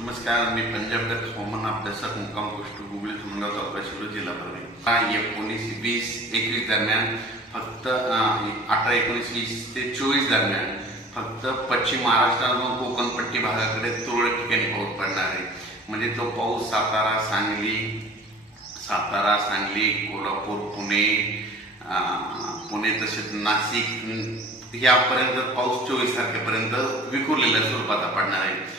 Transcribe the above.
नमस्कार मी पंजाबगत हवामान अभ्यासक मुक्काम पोस्ट गुगली धुमगाव तालुका शिरूर जिल्हा परभणी. एकोणीस वीस एकवीस दरम्यान फक्त अठरा एकोणीस वीस ते चोवीस दरम्यान फक्त पश्चिम महाराष्ट्रातून कोकणपट्टी भागाकडे तुरळक ठिकाणी पाऊस पडणार आहे. म्हणजे तो पाऊस सातारा सांगली सातारा सांगली कोल्हापूर पुणे पुणे तसेच नाशिक यापर्यंत पाऊस चोवीस तारखेपर्यंत विखुरलेल्या स्वरूपाचा पडणार आहे.